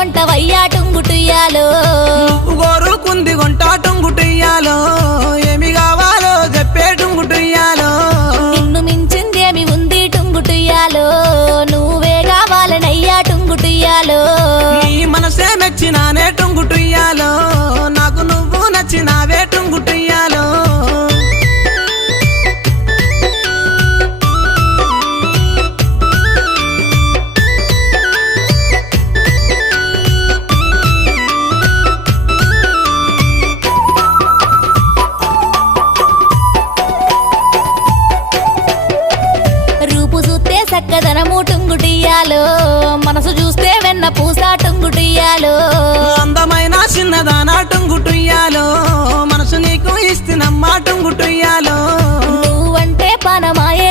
కొంటవయ్యా టుంగుటుయ్యాలో నువ్వు కోరుకుంది కొంటా టుంగుటుయ్యాలో ఏమి కావాలో చెప్పే టుంగుటుయ్యాలో నిన్ను మించిందేమి ఉంది టుంగుటుయ్యాలో నువ్వే కావాలనయ్యా టుంగుటుయ్యాలో నీ మనసే మెచ్చినానే టుంగుటుయ్యాలో నాకు నువ్వు నచ్చినావే టుంగుటుయ్యాలో రూపు చూస్తే చక్కదనము టుంగుటియ్యాలో మనసు చూస్తే వెన్న పూస టుంగుటియ్యాలో అందమైన చిన్నదానా టుంగుటుయ్యాలో మనసు నీకు ఇస్తున్నమ్మా టుంగుటుయ్యాలో నువ్వంటే పనమాయే